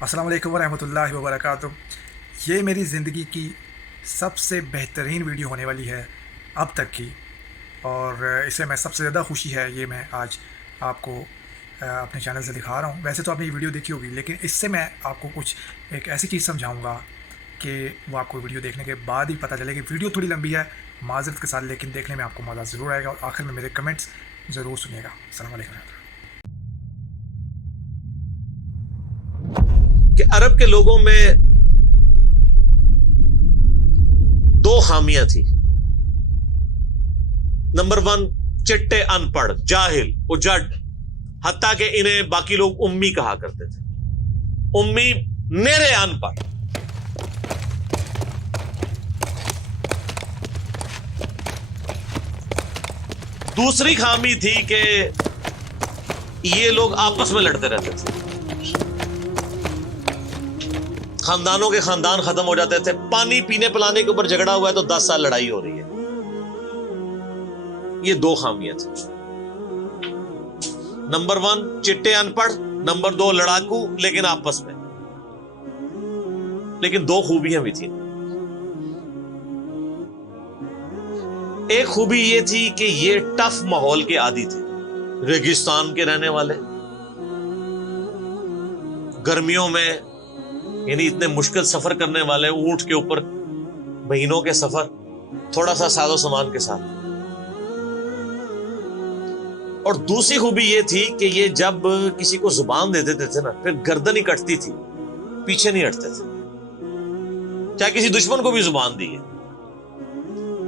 السلام علیکم ورحمۃ اللہ وبرکاتہ۔ یہ میری زندگی کی سب سے بہترین ویڈیو ہونے والی ہے اب تک کی، اور اسے میں سب سے زیادہ خوشی ہے یہ میں آج آپ کو اپنے چینل سے دکھا رہا ہوں۔ ویسے تو آپ نے یہ ویڈیو دیکھی ہوگی، لیکن اس سے میں آپ کو کچھ ایک ایسی چیز سمجھاؤں گا کہ وہ آپ کو ویڈیو دیکھنے کے بعد ہی پتہ چلے گی۔ ویڈیو تھوڑی لمبی ہے معذرت کے ساتھ، لیکن دیکھنے میں آپ کو مزہ ضرور آئے گا، اور آخر میں میرے کمنٹس ضرور سنیے گا۔ السلام علیکم ورحمۃ اللہ۔ کہ عرب کے لوگوں میں دو خامیاں تھی۔ نمبر 1، چٹے ان پڑھ، جاہل، اجڑ، حتیٰ کہ انہیں باقی لوگ امی کہا کرتے تھے۔ امی نیرے ان پڑھ۔ دوسری خامی تھی کہ یہ لوگ آپس میں لڑتے رہتے تھے، خاندانوں کے خاندان ختم ہو جاتے تھے۔ پانی پینے پلانے کے اوپر جھگڑا ہوا ہے تو 10 سال لڑائی ہو رہی ہے۔ یہ دو خامیاں تھیں۔ نمبر 1، چٹے ان پڑھ، نمبر 2، لڑاکو لیکن آپس میں۔ لیکن دو خوبیاں بھی تھیں۔ ایک خوبی یہ تھی کہ یہ ٹف ماحول کے عادی تھے، ریگستان کے رہنے والے، گرمیوں میں یعنی اتنے مشکل سفر کرنے والے، اونٹ کے اوپر مہینوں کے سفر، تھوڑا سا ساز و سامان کے ساتھ۔ اور دوسری خوبی یہ تھی کہ یہ جب کسی کو زبان دے دیتے تھے نا، پھر گردن ہی کٹتی تھی، پیچھے نہیں ہٹتے تھے، چاہے کسی دشمن کو بھی زبان دی ہے۔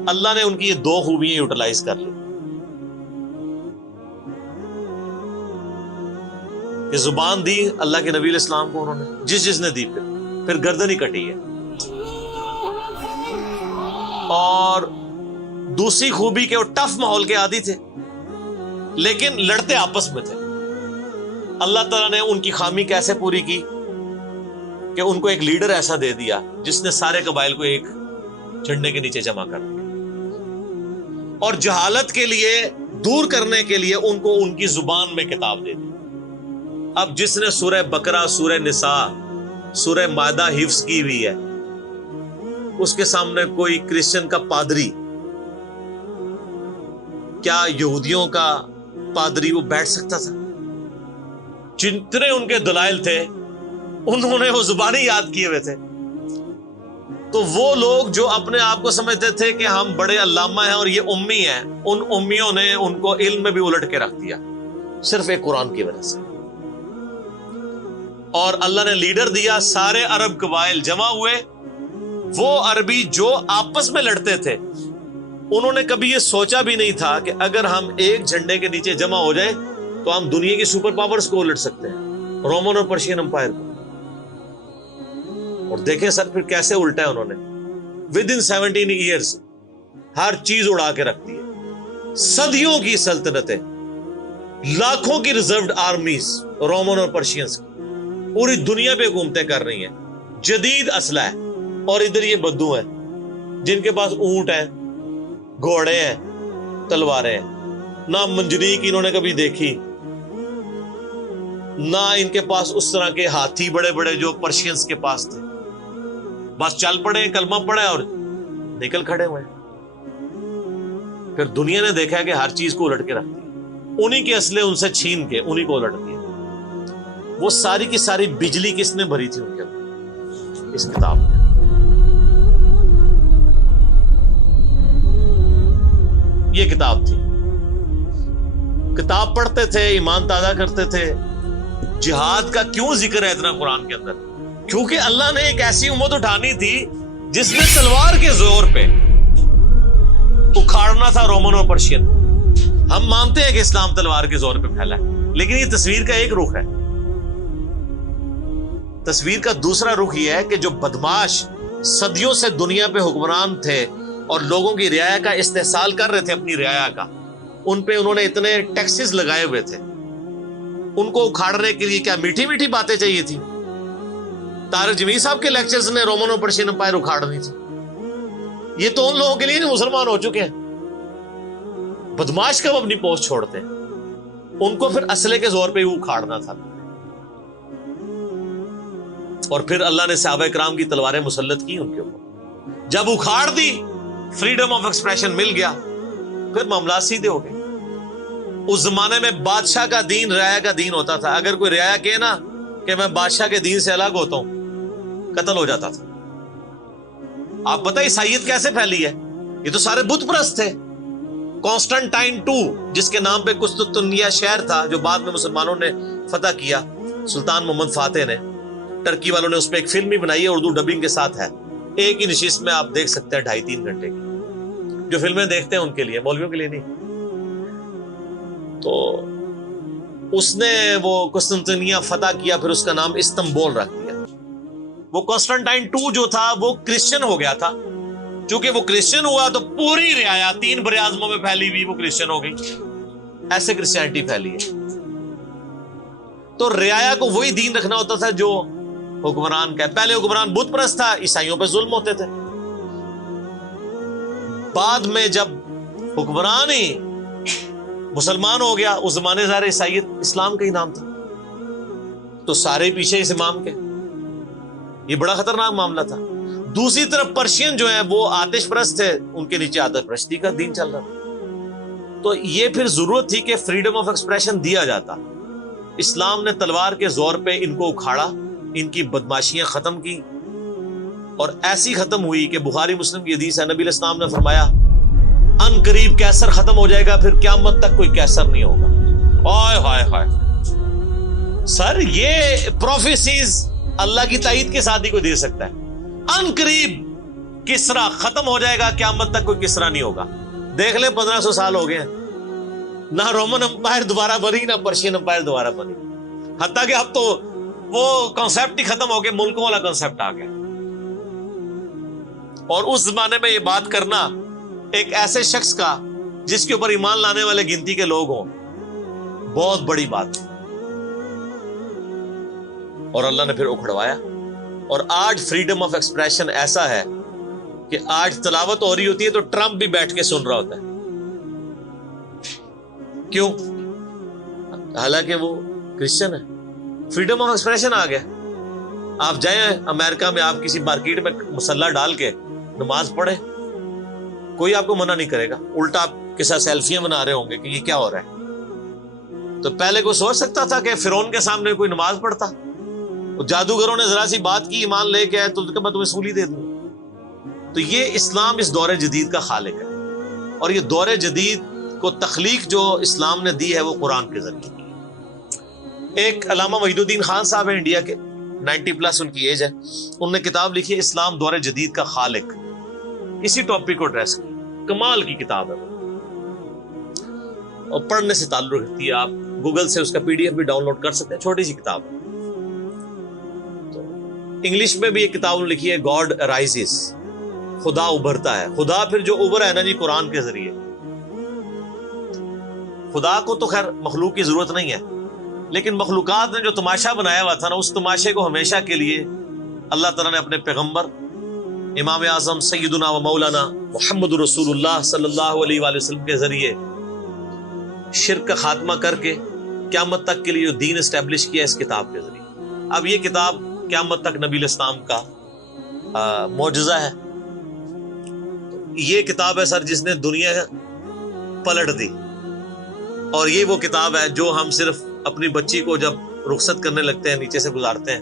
اللہ نے ان کی یہ دو خوبیاں یوٹیلائز کر لی کہ زبان دی اللہ کے نبی علیہ السلام کو، انہوں نے جس نے دی، پھر گردن ہی کٹی ہے۔ اور دوسری خوبی کہ وہ ٹف ماحول کے عادی تھے لیکن لڑتے آپس میں تھے۔ اللہ تعالیٰ نے ان کی خامی کیسے پوری کی کہ ان کو ایک لیڈر ایسا دے دیا جس نے سارے قبائل کو ایک جھنڈے کے نیچے جمع کر دیا، اور جہالت کے لیے دور کرنے کے لیے ان کو ان کی زبان میں کتاب دے دی۔ اب جس نے سورہ بقرہ، سورہ نساء، سورہ مائدہ حفظ کی ہوئی ہے، اس کے سامنے کوئی کرسچن کا پادری، کیا یہودیوں کا پادری وہ بیٹھ سکتا تھا؟ جتنے ان کے دلائل تھے انہوں نے وہ زبانی یاد کیے ہوئے تھے۔ تو وہ لوگ جو اپنے آپ کو سمجھتے تھے کہ ہم بڑے علامہ ہیں اور یہ امی ہیں، ان امیوں نے ان کو علم میں بھی الٹ کے رکھ دیا، صرف ایک قرآن کی وجہ سے۔ اور اللہ نے لیڈر دیا، سارے عرب قبائل جمع ہوئے۔ وہ عربی جو آپس میں لڑتے تھے، انہوں نے کبھی یہ سوچا بھی نہیں تھا کہ اگر ہم ایک جھنڈے کے نیچے جمع ہو جائیں تو ہم دنیا کی سپر پاورز کو الٹ سکتے ہیں، رومن اور پرشین امپائر کو۔ اور دیکھیں سر پھر کیسے الٹا ہے انہوں نے۔ ود ان 17 ایئرز ہر چیز اڑا کے رکھ دی ہے۔ صدیوں کی سلطنتیں، لاکھوں کی ریزروڈ آرمیز رومن اور پرشینز کی پوری دنیا پہ حکومتیں کر رہی ہیں، جدید اسلحہ ہے۔ اور ادھر یہ بدو ہیں جن کے پاس اونٹ ہیں، گھوڑے ہیں، تلواریں ہیں، نہ منجنیق انہوں نے کبھی دیکھی، نہ ان کے پاس اس طرح کے ہاتھی بڑے بڑے جو پرشینز کے پاس تھے۔ بس چل پڑے، کلمہ پڑے اور نکل کھڑے ہوئے۔ پھر دنیا نے دیکھا کہ ہر چیز کو الٹ کے رکھ دیا، انہی کے اسلحے ان سے چھین کے انہی کو الٹ دیا۔ وہ ساری کی ساری بجلی کس نے بھری تھی ان کے اندر؟ اس کتاب میں۔ یہ کتاب تھی، کتاب پڑھتے تھے، ایمان تازہ کرتے تھے۔ جہاد کا کیوں ذکر ہے اتنا قرآن کے اندر؟ کیونکہ اللہ نے ایک ایسی امت اٹھانی تھی جس نے تلوار کے زور پہ اکھاڑنا تھا رومن اور پرشین۔ ہم مانتے ہیں کہ اسلام تلوار کے زور پہ پھیلا ہے، لیکن یہ تصویر کا ایک رخ ہے۔ تصویر کا دوسرا رخ یہ ہے کہ جو بدماش صدیوں سے دنیا پہ حکمران تھے اور لوگوں کی رعایا کا استحصال کر رہے تھے، اپنی رعایا کا، ان پہ انہوں نے اتنے ٹیکسز لگائے ہوئے تھے، ان کو اکھاڑنے کے لیے کیا میٹھی میٹھی باتیں چاہیے تھی؟ طارق جمیل صاحب کے لیکچرز نے رومن اور پرشین امپائر اکھاڑنی تھی؟ یہ تو ان لوگوں کے لیے مسلمان ہو چکے ہیں۔ بدماش کب اپنی پوسٹ چھوڑتے ہیں؟ ان کو پھر اسلحے کے زور پہ ہی اکھاڑنا تھا۔ اور پھر اللہ نے صحابہ کرام کی تلواریں مسلط کی ان کے اوپر. جب اکھاڑ دی, فریڈم آف ایکسپریشن مل گیا, پھر معاملات سیدھے ہو گئے. اس زمانے میں بادشاہ کا دین رعایا کا دین ہوتا تھا. اگر کوئی رعایا کہے نا کہ میں بادشاہ کے دین سے الگ ہوتا ہوں, قتل ہو جاتا تھا. آپ پتہ عیسائیت کیسے پھیلی ہے؟ یہ تو سارے بت پرست تھے. کانسٹنٹائن II, جس کے نام پہ قسطنطنیہ شہر تھا جو بعد میں مسلمانوں نے فتح کیا, سلطان محمد فاتح نے, ٹرکی والوں نے اس پہ ایک فلم بھی بنائی ہے, اردو ڈبنگ کے ساتھ ہے. ایک ہی نشست میں آپ دیکھ سکتے ہیں 2.5-3 گھنٹے کی. جو فلمیں دیکھتے ہیں ان کے لیے, مولویوں کے لیے نہیں. تو اس نے وہ قسطنطنیہ فتح کیا, پھر اس کا نام استنبول رکھ دیا. وہ کانسٹنٹائن II جو تھا وہ کرسچن ہو گیا تھا. چونکہ وہ کرسچن ہوا تو پوری رعایا 3 بر اعظموں میں پھیلی ہوئی وہ کرسچن ہو گئی. ایسے کرسچینٹی پھیلی ہے. تو رعایا کو وہی دین رکھنا ہوتا تھا جو حکمران کا ہے. پہلے حکمران بت پرست تھا, عیسائیوں پہ ظلم ہوتے تھے. بعد میں جب حکمران ہی مسلمان ہو گیا, اس زمانے ظاہر عیسائیت اسلام کا ہی نام تھا, تو سارے پیچھے اس امام کے. یہ بڑا خطرناک معاملہ تھا. دوسری طرف پرشین جو ہیں وہ آتش پرست تھے, ان کے نیچے آتش پرستی کا دین چل رہا تھا. تو یہ پھر ضرورت تھی کہ فریڈم آف ایکسپریشن دیا جاتا. اسلام نے تلوار کے زور پہ ان کو اکھاڑا, ان کی بدماشیاں ختم کی, اور ایسی ختم ہوئی کہ بخاری مسلم کی حدیث ہے, نبی علیہ السلام نے فرمایا ان قریب کیسر ختم ہو جائے گا, پھر قیامت تک کوئی کیسر نہیں ہوگا. ہائے ہائے ہائے سر, یہ پروفیسیز اللہ کی تائید کے ساتھ ہی کوئی دے سکتا ہے. ان قریب کسرا ختم ہو جائے گا, قیامت تک کوئی کسرا نہیں ہوگا. دیکھ لیں 1500 سال ہو گئے ہیں, نہ رومن امپائر دوبارہ بنی, نہ پرشین امپائر دوبارہ بنی. حتیٰ کہ اب تو وہ کانسیپٹ ہی ختم ہو گئے, ملکوں والا کانسیپٹ آ گیا. اور اس زمانے میں یہ بات کرنا ایک ایسے شخص کا جس کے اوپر ایمان لانے والے گنتی کے لوگ ہوں, بہت بڑی بات. اور اللہ نے پھر اکھڑوایا. اور آج فریڈم آف ایکسپریشن ایسا ہے کہ آج تلاوت ہو رہی ہوتی ہے تو ٹرمپ بھی بیٹھ کے سن رہا ہوتا ہے. کیوں؟ حالانکہ وہ کرسچن ہے. فریڈم آف ایکسپریشن آ گیا. آپ جائیں امریکہ میں, آپ کسی مارکیٹ میں مسلح ڈال کے نماز پڑھیں, کوئی آپ کو منع نہیں کرے گا. الٹا آپ کے ساتھ سیلفیاں بنا رہے ہوں گے کہ یہ کیا ہو رہا ہے. تو پہلے کوئی سوچ سکتا تھا کہ فرعون کے سامنے کوئی نماز پڑھتا؟ جادوگروں نے ذرا سی بات کی, ایمان لے کے آئے تو میں تمہیں سولی دے دوں. تو یہ اسلام اس دور جدید کا خالق ہے, اور یہ دور جدید کو تخلیق جو اسلام نے دی ہے وہ قرآن کے ذریعے. ایک علامہ وحید الدین خان صاحب ہیں انڈیا کے, 90+ ان کی ایج ہے. انہوں نے کتاب لکھی ہے اسلام دور جدید کا خالق. اسی ٹاپک کو ایڈریس کی, کمال کی کتاب ہے وہ, اور پڑھنے سے تعلق رکھتی ہے. آپ گوگل سے اس کا PDF بھی ڈاؤن لوڈ کر سکتے ہیں, چھوٹی سی کتاب ہے. تو انگلش میں بھی ایک کتاب لکھی ہے گاڈ رائزز, خدا ابھرتا ہے. خدا پھر جو ابھرا ہے نا جی قرآن کے ذریعے. خدا کو تو خیر مخلوق کی ضرورت نہیں ہے, لیکن مخلوقات نے جو تماشا بنایا ہوا تھا نا, اس تماشے کو ہمیشہ کے لیے اللہ تعالیٰ نے اپنے پیغمبر امام اعظم سیدنا و مولانا محمد رسول اللہ صلی اللہ علیہ وآلہ وسلم کے ذریعے شرک کا خاتمہ کر کے قیامت تک کے لیے جو دین اسٹیبلش کیا اس کتاب کے ذریعے. اب یہ کتاب قیامت تک نبی علیہ السلام کا معجزہ ہے. یہ کتاب ہے سر جس نے دنیا پلٹ دی, اور یہ وہ کتاب ہے جو ہم صرف اپنی بچی کو جب رخصت کرنے لگتے ہیں نیچے سے گزارتے ہیں,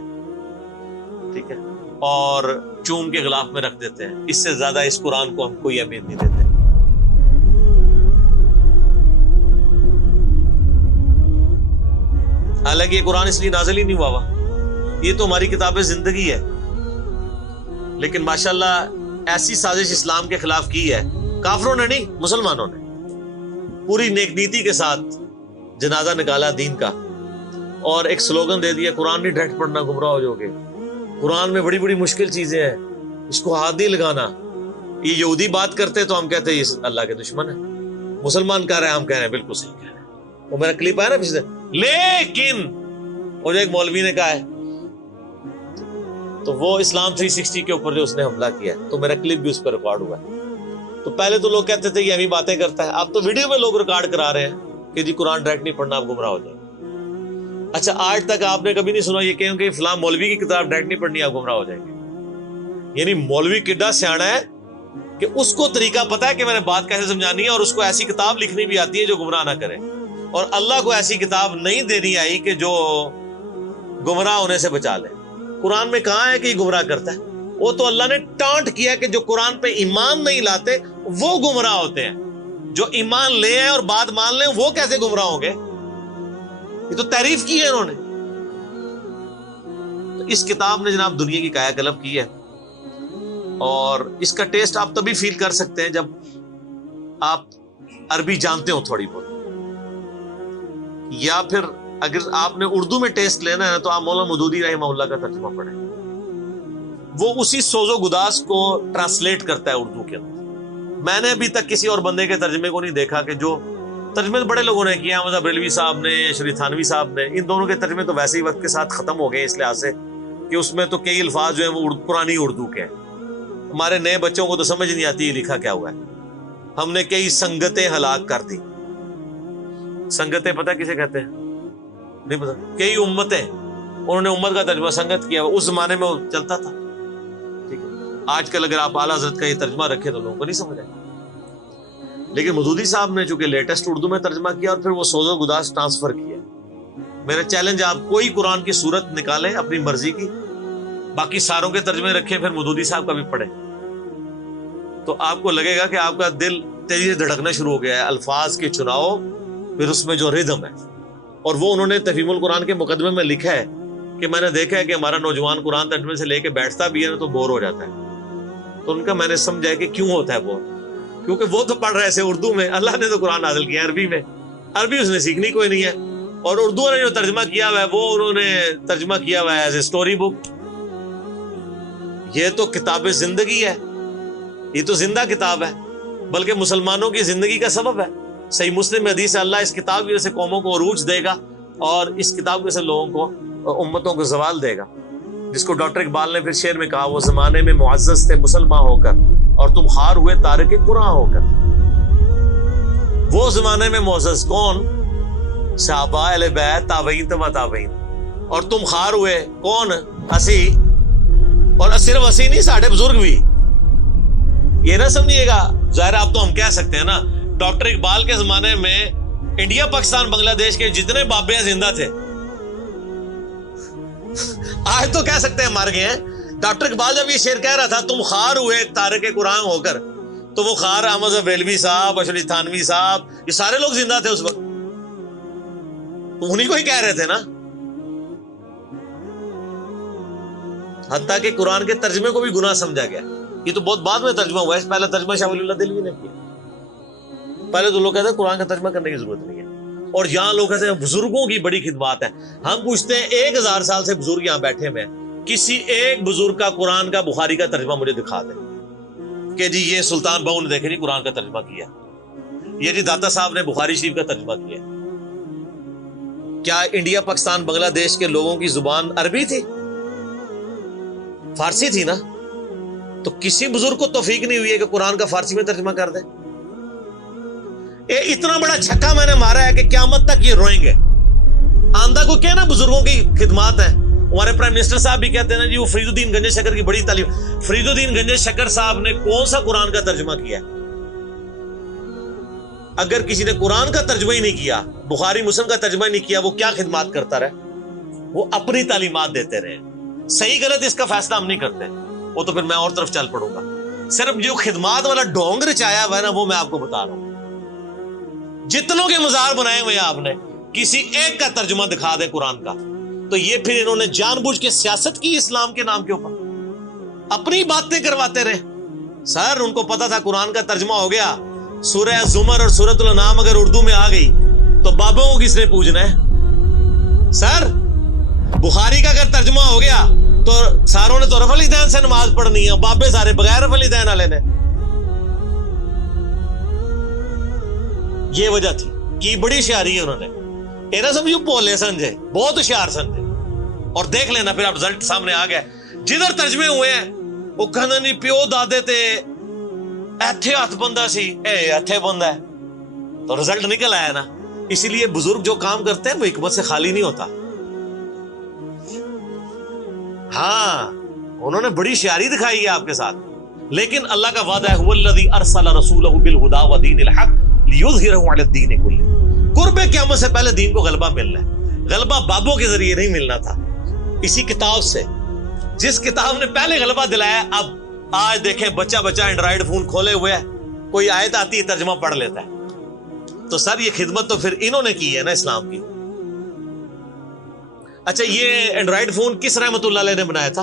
ٹھیک ہے, اور چوم کے غلاف میں رکھ دیتے ہیں. اس سے زیادہ اس قرآن کو ہم کوئی اہمیت نہیں دیتے. حالانکہ یہ قرآن اس لیے نازل ہی نہیں ہوا, یہ تو ہماری کتاب زندگی ہے. لیکن ماشاءاللہ ایسی سازش اسلام کے خلاف کی ہے کافروں نے نہیں, مسلمانوں نے پوری نیک نیتی کے ساتھ جنازہ نکالا دین کا, اور ایک سلوگن دے دیا قرآن نہیں ڈائریکٹ پڑھنا گمراہ ہو جاؤ گے. قرآن میں بڑی بڑی مشکل چیزیں ہیں, اس کو ہاتھ نہیں لگانا. یہ یہودی بات کرتے تو ہم کہتے ہیں یہ اللہ کے دشمن ہے. مسلمان کہہ رہے ہیں, ہم کہہ رہے ہیں بالکل صحیح کہہ رہے ہیں. وہ میرا کلپ آیا نا پچھلے, لیکن وہ جو ایک مولوی نے کہا ہے تو وہ اسلام 360 کے اوپر جو اس نے حملہ کیا ہے, تو میرا کلپ بھی اس پر ریکارڈ ہوا ہے. تو پہلے تو لوگ کہتے تھے کہ ہم ہی باتیں کرتا ہے, اب تو ویڈیو میں لوگ ریکارڈ کرا رہے ہیں کہ جی قرآن ڈائریکٹ نہیں پڑھنا, آپ گمراہ ہو جائیں. اچھا آج تک آپ نے کبھی نہیں سنا یہ کہ فلاں مولوی کی کتاب ڈائریکٹ نہیں پڑھنی آپ گمراہ ہو جائیں گے؟ یعنی مولوی کڈا سیاڑا ہے کہ اس کو طریقہ پتا ہے کہ میں نے بات کیسے سمجھانی ہے، اور اس کو ایسی کتاب لکھنی بھی آتی ہے جو گمراہ نہ کرے، اور اللہ کو ایسی کتاب نہیں دینی آئی کہ جو گمراہ ہونے سے بچا لے۔ قرآن میں کہاں ہے کہ یہ گمراہ کرتا ہے؟ وہ تو اللہ نے ٹانٹ کیا کہ جو قرآن پہ ایمان نہیں لاتے وہ گمراہ ہوتے ہیں، جو ایمان لے ہیں اور بات مان لیں وہ کیسے گمراہ ہوں گے؟ یہ تو تعریف کی ہے انہوں نے۔ تو اس کتاب نے جناب دنیا کی کایا کلب کی ہے، اور اس کا ٹیسٹ آپ تبھی فیل کر سکتے ہیں جب آپ عربی جانتے ہو تھوڑی بہت، یا پھر اگر آپ نے اردو میں ٹیسٹ لینا ہے تو آپ مولانا مودودی رحمہ اللہ کا ترجمہ پڑھیں، وہ اسی سوز و گداز کو ٹرانسلیٹ کرتا ہے اردو کے اندر۔ میں نے ابھی تک کسی اور بندے کے ترجمے کو نہیں دیکھا کہ جو ترجمے بڑے لوگوں نے کیا، احمد بریلوی صاحب نے، شری تھانوی صاحب نے، ان دونوں کے ترجمے تو ویسے ہی وقت کے ساتھ ختم ہو گئے اس لحاظ سے کہ اس میں تو کئی الفاظ جو ہیں وہ پرانی اردو کے ہیں۔ ہمارے نئے بچوں کو تو سمجھ نہیں آتی یہ لکھا کیا ہوا ہے۔ ہم نے کئی سنگتیں ہلاک کر دی۔ سنگتیں پتہ کسے کہتے ہیں؟ نہیں پتا۔ کئی امتیں، انہوں نے امت کا ترجمہ سنگت کیا، اس زمانے میں وہ چلتا تھا، ٹھیک ہے۔ آج کل اگر آپ اعلیٰ حضرت کا یہ ترجمہ رکھیں تو لوگوں کو نہیں سمجھ آئے، لیکن مودودی صاحب نے چونکہ لیٹسٹ اردو میں ترجمہ کیا اور پھر وہ سوز و گداز ٹرانسفر کیا۔ میرا چیلنج، آپ کوئی قرآن کی صورت نکالیں اپنی مرضی کی، باقی ساروں کے ترجمے رکھیں، پھر مودودی صاحب کا بھی پڑھیں، تو آپ کو لگے گا کہ آپ کا دل تیزی سے دھڑکنا شروع ہو گیا ہے۔ الفاظ کے چناؤ، پھر اس میں جو ردم ہے، اور وہ انہوں نے تفہیم القرآن کے مقدمے میں لکھا ہے کہ میں نے دیکھا ہے کہ ہمارا نوجوان قرآن ترجمے سے لے کے بیٹھتا بھی ہے نا تو بور ہو جاتا ہے۔ تو ان کا میں نے سمجھا کہ کیوں ہوتا ہے بور، کیونکہ وہ تو پڑھ رہے تھے اردو میں، اللہ نے تو قرآن نازل کیا عربی میں، عربی اس نے سیکھنی کوئی نہیں ہے، اور اردو نے جو ترجمہ کیا ہوا ہے وہ انہوں نے ترجمہ کیا ہوا ہے ایز اے اسٹوری بک۔ یہ تو کتاب زندگی ہے، یہ تو زندہ کتاب ہے، بلکہ مسلمانوں کی زندگی کا سبب ہے۔ صحیح مسلم میں حدیث ہے، اللہ اس کتاب کی وجہ سے قوموں کو عروج دے گا، اور اس کتاب کی وجہ سے لوگوں کو، امتوں کو زوال دے گا، جس کو ڈاکٹر اقبال نے پھر شعر میں کہا، وہ زمانے میں معزز تھے مسلمان ہو کر، اور تم خار ہوئے تارک قرآن ہو کر۔ وہ زمانے میں معزز کون؟ صحابہ، اہل بیت، تابعین، تبع تابعین، اور تم خار ہوئے کون؟ اسی، اور صرف اسی نہیں، ساڑھے بزرگ بھی۔ یہ نہ سمجھیے گا، ظاہر آپ تو ہم کہہ سکتے ہیں نا، ڈاکٹر اقبال کے زمانے میں انڈیا، پاکستان، بنگلہ دیش کے جتنے بابے زندہ تھے، آج تو کہہ سکتے ہیں مر گئے ہیں۔ ڈاکٹر اقبال جب یہ شعر کہہ رہا تھا تم خار ہوئے تارک قرآن ہو کر، تو وہ خار احمد بریلوی صاحب، اشرف تھانوی صاحب، یہ سارے لوگ زندہ تھے اس وقت، تو انہی کو ہی کہہ رہے تھے نا۔ حتیٰ کہ قرآن کے ترجمے کو بھی گناہ سمجھا گیا۔ یہ تو بہت بعد میں ترجمہ ہوا ہے، اس پہلے ترجمہ شاہ ولی اللہ دہلوی نے کیا۔ پہلے تو لوگ کہتے ہیں قرآن کا ترجمہ کرنے کی ضرورت نہیں ہے، اور یہاں لوگ کہتے ہیں بزرگوں کی بڑی خدمات ہے۔ ہم پوچھتے ہیں 1000 سال سے بزرگ یہاں بیٹھے ہوئے ہیں، کسی ایک بزرگ کا قرآن کا بخاری کا ترجمہ مجھے دکھا دیں کہ جی یہ سلطان بہو نے دیکھے نہیں قرآن کا ترجمہ کیا، یہ جی داتا صاحب نے بخاری شریف کا ترجمہ کیا۔ کیا انڈیا، پاکستان، بنگلہ دیش کے لوگوں کی زبان عربی تھی؟ فارسی تھی نا؟ تو کسی بزرگ کو توفیق نہیں ہوئی ہے کہ قرآن کا فارسی میں ترجمہ کر دے۔ اتنا بڑا چھکا میں نے مارا ہے کہ قیامت تک یہ روئیں گے۔ آندہ کو کہنا بزرگوں کی خدمات ہے۔ ہمارے پرائم منسٹر صاحب بھی کہتے ہیں نا جی وہ فرید الدین گنج شکر کی بڑی تعلیم۔ فرید الدین گنج شکر صاحب نے کون سا قرآن کا ترجمہ کیا؟ اگر کسی نے قرآن کا ترجمہ ہی نہیں کیا، بخاری مسلم کا ترجمہ ہی نہیں کیا، وہ کیا خدمات کرتا رہے؟ وہ اپنی تعلیمات دیتے رہے۔ صحیح غلط اس کا فیصلہ ہم نہیں کرتے، وہ تو پھر میں اور طرف چل پڑوں گا۔ صرف جو خدمات والا ڈھونگ رچایا ہوا ہے نا، وہ میں آپ کو بتا رہا ہوں۔ جتنوں کے مزار بنائے ہوئے آپ نے، کسی ایک کا ترجمہ دکھا دیں قرآن کا، تو یہ پھر انہوں نے جان بوجھ کے سیاست کی اسلام کے نام کے اوپر، اپنی باتیں کرواتے رہے۔ سر ان کو پتا تھا قرآن کا ترجمہ ہو گیا، سورہ زمر اور سورۃ الانعام اگر اردو میں آ گئی تو بابوں کو کس نے پوجنا ہے؟ سر بخاری کا اگر ترجمہ ہو گیا تو ساروں نے تو رفع الیدین سے نماز پڑھنی ہے، بابے سارے بغیر رفع الیدین والے نے۔ یہ وجہ تھی کہ بڑی ہوشیاری ہے انہوں نے، یہ نہ سمجھو بولے سمجھے، بہت ہوشیار سمجھے۔ اور دیکھ لینا پھر اب رزلٹ سامنے آ گیا، جدھر ترجمے ہوئے ہیں وہ کہنا نہیں پیو دادے تے ایتھے ہاتھ بندہ سی، اے ایتھے بندہ ہے، تو رزلٹ نکل آیا نا۔ اسی لیے بزرگ جو کام کرتے ہیں وہ حکمت سے خالی نہیں ہوتا، ہاں انہوں نے بڑی شیاری دکھائی ہے آپ کے ساتھ, لیکن اللہ کا وعدہ ہے الذی ارسل رسولہ بالہدی ودین الحق لیظہرہ علی الدین کلہ. قرب قیامت سے پہلے دین کو غلبہ ملنا ہے. غلبہ بابوں کے ذریعے نہیں ملنا تھا, اسی کتاب سے. جس کتاب نے پہلے غلبہ دلایا, اب آج دیکھیں بچہ اینڈرائیڈ فون کھولے ہوئے ہے, کوئی آیت آتی ہے ترجمہ پڑھ لیتا ہے. تو سر یہ خدمت تو پھر انہوں نے کی ہے نا اسلام کی. اچھا یہ اینڈرائیڈ فون کس رحمت اللہ علیہ نے بنایا تھا؟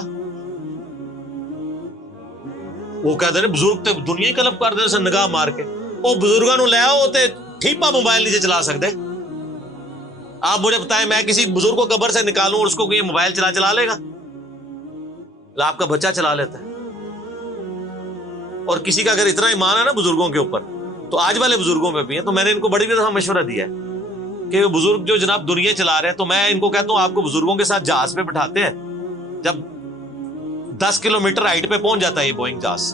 وہ کہتے ہیں بزرگ تے دنیا ہی کلب کر دے اسے نگاہ مار کے. وہ بزرگاں نو لے آؤ تے ٹھیپا موبائل نیچے چلا سکتے. آپ مجھے بتائیں میں کسی بزرگ کو قبر سے نکالوں اور اس کو کوئی موبائل چلا لے گا؟ آپ کا بچہ چلا لیتا ہے. اور کسی کا اگر اتنا ایمان ہے نا بزرگوں کے اوپر, تو آج والے بزرگوں پہ بھی ہے. تو میں نے ان کو بڑی دفعہ مشورہ دیا ہے کہ بزرگ جو جناب دنیا چلا رہے ہیں, تو میں ان کو کہتا ہوں آپ کو بزرگوں کے ساتھ جہاز پہ بٹھاتے ہیں. جب 10 کلومیٹر ہائٹ پہ پہنچ جاتا ہے یہ بوئنگ جہاز,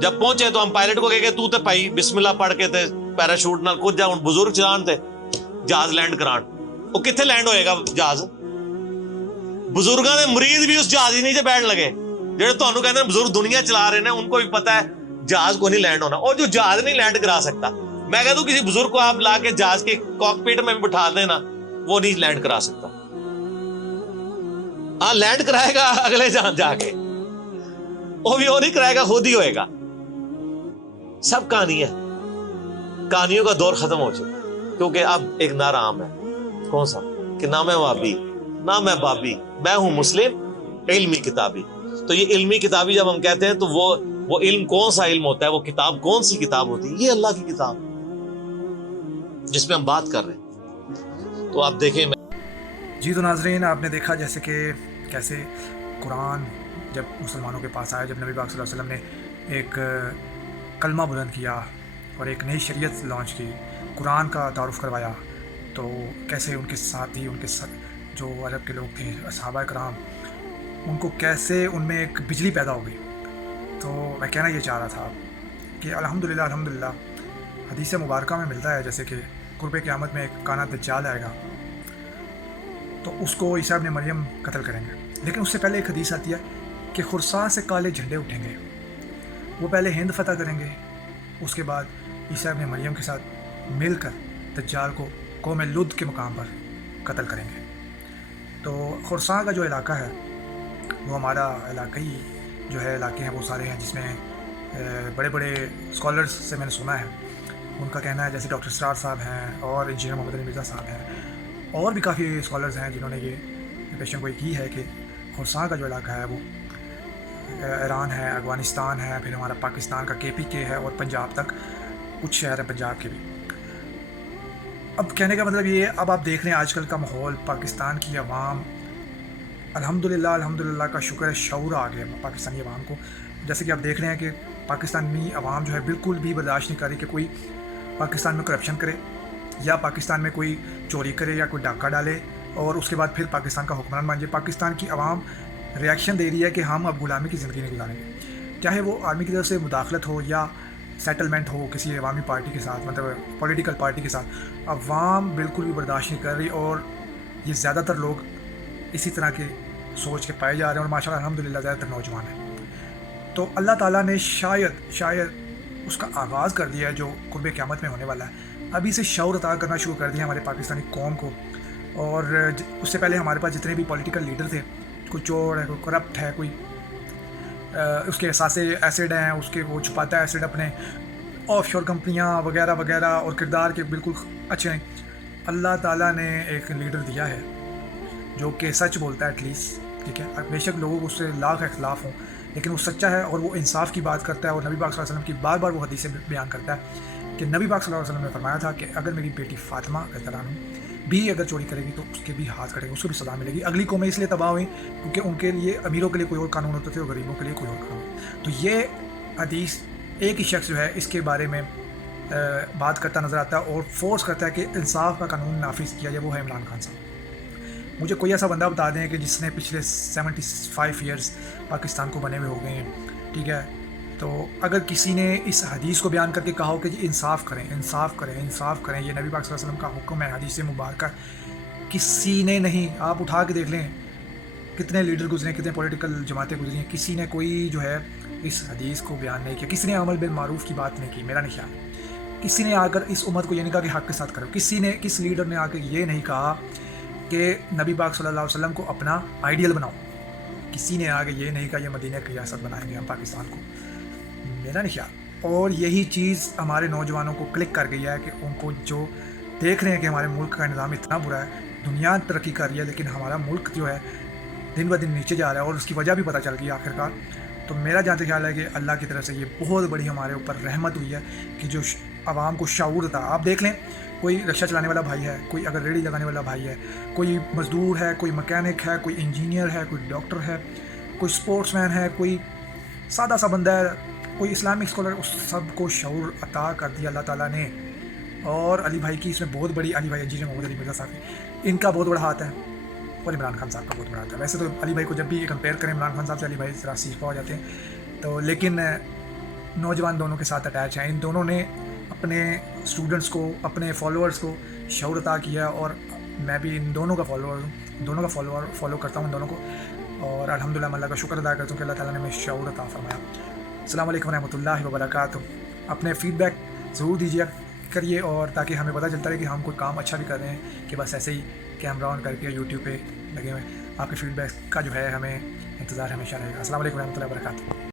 جب پہنچے تو ہم پائلٹ کو کہے تو تے پائی بسم اللہ پڑھ کے تے پیراشوٹ نال کود جا. بزرگ چلان تے جہاز لینڈ کران, وہ کتنے لینڈ ہوئے گا جہاز؟ بزرگاں دے مرید بھی اس جہاز ہی نیچے بیٹھ لگے. جڑے تانوں کہندے بزرگ دنیا چلا رہے ہیں, ان کو بھی پتا ہے جہاز کو نہیں لینڈ ہونا. اور جو جہاز نہیں لینڈ کرا سکتا, میں کہتا ہوں کسی بزرگ کو آپ لا کے جہاز کے کاکپٹ میں بھی بٹھا دینا, وہ نہیں لینڈ کرا سکتا. ہاں لینڈ کرائے گا اگلے جہاں جا کے, وہ بھی وہ نہیں کرائے گا, خود ہی ہوئے گا. سب کہانی ہے, کہانیوں کا دور ختم ہو چکا ہے, کیونکہ اب ایک نعرہ عام ہے. کون سا؟ کہ نہ میں وابی نہ میں بابی, میں ہوں مسلم علمی کتابی. تو یہ علمی کتابی جب ہم کہتے ہیں تو وہ علم کون سا علم ہوتا ہے, وہ کتاب کون سی کتاب ہوتی ہے؟ یہ اللہ کی کتاب جس پہ ہم بات کر رہے ہیں. تو آپ دیکھیں. جی تو ناظرین, آپ نے دیکھا جیسے کہ کیسے قرآن جب مسلمانوں کے پاس آیا, جب نبی پاک صلی اللہ علیہ وسلم نے ایک کلمہ بلند کیا اور ایک نئی شریعت لانچ کی, قرآن کا تعارف کروایا, تو کیسے ان کے ساتھی, ان کے جو عرب کے لوگ تھے صحابہ کرام, ان کو کیسے ان میں ایک بجلی پیدا ہو گئی. تو میں کہنا یہ چاہ رہا تھا کہ الحمدللہ حدیث مبارکہ میں ملتا ہے جیسے کہ قرب قیامت میں ایک کانا دجال آئے گا, تو اس کو عیسیٰ ابن مریم قتل کریں گے. لیکن اس سے پہلے ایک حدیث آتی ہے کہ خرسان سے کالے جھنڈے اٹھیں گے. وہ پہلے ہند فتح کریں گے, اس کے بعد عیسیٰ ابن مریم کے ساتھ مل کر دجال کو قوم لد کے مقام پر قتل کریں گے. تو خرسان کا جو علاقہ ہے وہ ہمارا علاقائی جو ہے علاقے ہیں وہ سارے ہیں, جس میں بڑے بڑے اسکالرس سے میں نے سنا ہے, ان کا کہنا ہے جیسے ڈاکٹر اسرار صاحب ہیں اور انجینئر محمد علی مرزا صاحب ہیں, اور بھی کافی اسکالرز ہیں جنہوں نے یہ پیشن گوئی کی ہے کہ خرسان کا جو علاقہ ہے وہ ایران ہے, افغانستان ہے, پھر ہمارا پاکستان کا KPK ہے, اور پنجاب تک کچھ شہر ہیں پنجاب کے بھی. اب کہنے کا مطلب یہ ہے, اب آپ دیکھ رہے ہیں آج کل کا ماحول, پاکستان کی عوام الحمدللہ کا شکر ہے, شعور آ گیا پاکستانی عوام کو. جیسے کہ آپ دیکھ رہے ہیں کہ پاکستانی عوام جو ہے بالکل بھی برداشت نہیں کر رہی کہ کوئی پاکستان میں کرپشن کرے, یا پاکستان میں کوئی چوری کرے, یا کوئی ڈاکہ ڈالے اور اس کے بعد پھر پاکستان کا حکمران بن جائے. پاکستان کی عوام ریاکشن دے رہی ہے کہ ہم اب غلامی کی زندگی نہیں گزاریں گے, چاہے وہ آرمی کی طرف سے مداخلت ہو یا سیٹلمنٹ ہو کسی عوامی پارٹی کے ساتھ, مطلب پولیٹیکل پارٹی کے ساتھ. عوام بالکل بھی برداشت نہیں کر رہی, اور یہ زیادہ تر لوگ اسی طرح کے سوچ کے پائے جا رہے ہیں, اور ماشاءاللہ الحمدللہ زیادہ تر نوجوان ہیں. تو اللہ تعالیٰ نے شاید اس کا آغاز کر دیا ہے جو قرب قیامت میں ہونے والا ہے. ابھی سے شعور عطا کرنا شروع کر دیا ہمارے پاکستانی قوم کو. اور اس سے پہلے ہمارے پاس جتنے بھی پولیٹیکل لیڈر تھے, کوئی چور ہے, کوئی کرپٹ ہے, کوئی اس کے اثاثے ایسڈ ہیں, اس کے وہ چھپاتا ہے ایسڈ اپنے آف شور کمپنیاں وغیرہ وغیرہ, اور کردار کے بالکل اچھے ہیں. اللہ تعالیٰ نے ایک لیڈر دیا ہے جو کہ سچ بولتا ہے ایٹ لیسٹ, ٹھیک ہے. بے شک لوگوں کو اس سے لاکھ اختلاف ہوں, لیکن وہ سچا ہے اور وہ انصاف کی بات کرتا ہے. اور نبی پاک صلی اللہ علیہ وسلم کی بار بار وہ حدیثیں بیان کرتا ہے کہ نبی پاک صلی اللہ علیہ وسلم نے فرمایا تھا کہ اگر میری بیٹی فاطمہ رضی اللہ عنہا بھی اگر چوری کرے گی تو اس کے بھی ہاتھ کٹے گا, اس کو بھی سزا ملے گی. اگلی قومیں اس لیے تباہ ہوئیں کیونکہ ان کے لیے امیروں کے لیے کوئی اور قانون ہوتے تھے اور غریبوں کے لیے کوئی اور قانون. تو یہ حدیث ایک ہی شخص جو ہے اس کے بارے میں بات کرتا نظر آتا ہے اور فورس کرتا ہے کہ انصاف کا قانون نافذ کیا جائے, وہ ہے عمران خان صاحب. مجھے کوئی ایسا بندہ بتا دیں کہ جس نے پچھلے 75 ایئرس پاکستان کو بنے ہوئے ہو گئے ہیں, ٹھیک ہے. تو اگر کسی نے اس حدیث کو بیان کر کے کہا ہو کہ جی انصاف کریں, انصاف کریں, انصاف کریں, یہ نبی پاک صلی اللہ علیہ وسلم کا حکم ہے, حدیث مبارکہ, کسی نے نہیں. آپ اٹھا کے دیکھ لیں کتنے لیڈر گزرے، کتنے پولیٹیکل جماعتیں گزری ہیں، کسی نے کوئی جو ہے اس حدیث کو بیان نہیں کیا، کسی نے عمل بالمعروف کی بات نہیں کی. میرا نہیں خیال کسی نے آ کر اس امت کو یہ نہیں کہا کہ حق کے ساتھ کرو. کس لیڈر نے آ کر یہ نہیں کہا کہ نبی پاک صلی اللہ علیہ وسلم کو اپنا آئیڈیل بناؤ. کسی نے آ کے یہ نہیں کہا یہ مدینہ کی ریاست بنائیں گے ہم پاکستان کو. میرا نہیں خیال. اور یہی چیز ہمارے نوجوانوں کو کلک کر گئی ہے کہ ان کو جو دیکھ رہے ہیں کہ ہمارے ملک کا نظام اتنا برا ہے، دنیا ترقی کر رہی ہے لیکن ہمارا ملک جو ہے دن بہ دن نیچے جا رہا ہے، اور اس کی وجہ بھی پتہ چل گئی آخر کار. تو میرا جہاں تک خیال ہے کہ اللہ کی طرف سے یہ بہت بڑی ہمارے اوپر رحمت ہوئی ہے کہ جو عوام کو شعور تھا. آپ دیکھ لیں، کوئی رکشہ چلانے والا بھائی ہے، کوئی اگر ریڑھی لگانے والا بھائی ہے، کوئی مزدور ہے، کوئی مکینک ہے، کوئی انجینئر ہے، کوئی ڈاکٹر ہے، کوئی سپورٹس مین ہے، کوئی سادہ سا بندہ ہے، کوئی اسلامک اسکالر، اس سب کو شعور عطا کر دیا اللہ تعالیٰ نے. اور علی بھائی کی اس میں بہت بڑی، علی بھائی انجینئر محمد علی مرزا صاحب، ان کا بہت بڑا ہاتھ ہے، اور عمران خان صاحب کا بہت بڑا ہاتھ ہے. ویسے تو علی بھائی کو جب بھی کمپیئر کریں عمران خان صاحب سے، علی بھائی ذرا سیکھ ہو جاتے ہیں. تو لیکن نوجوان دونوں کے ساتھ اٹیچ ہیں. ان دونوں نے اپنے اسٹوڈنٹس کو، اپنے فالوورس کو شعور عطا کیا، اور میں بھی ان دونوں کا فالوور ہوں، دونوں کا فالو کرتا ہوں ان دونوں کو. اور الحمدللہ میں اللہ کا شکر ادا کرتا ہوں کہ اللہ تعالیٰ نے ہمیں شعور عطا فرمایا. السلام علیکم ورحمۃ اللہ وبرکاتہ. اپنے فیڈ بیک ضرور دیجیے کریے، اور تاکہ ہمیں پتہ چلتا رہے کہ ہم کوئی کام اچھا بھی کر رہے ہیں کہ بس ایسے ہی کیمرہ آن کر کے یوٹیوب پہ لگے ہوئے. آپ کے فیڈ بیک کا جو ہے ہمیں انتظار ہمیشہ رہے گا. السلام علیکم ورحمۃ اللہ وبرکاتہ.